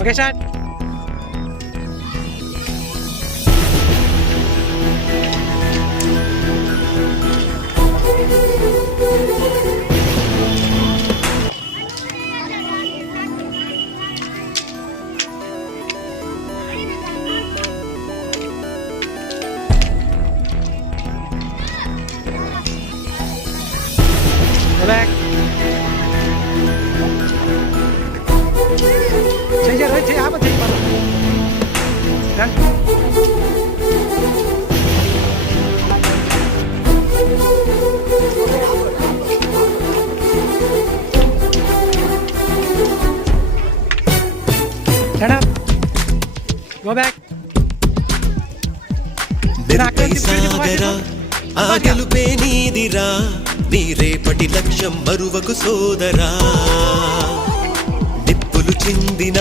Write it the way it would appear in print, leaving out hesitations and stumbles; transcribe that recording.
Okay, start. Go back. Chạy áp vào chạy vào. Done. Stand up. Go back. సాగరా ఆ గెలుపే నీదిరా నీ రేపటి లక్ష్యం మరువకు సోదరా నిప్పులు చిందిన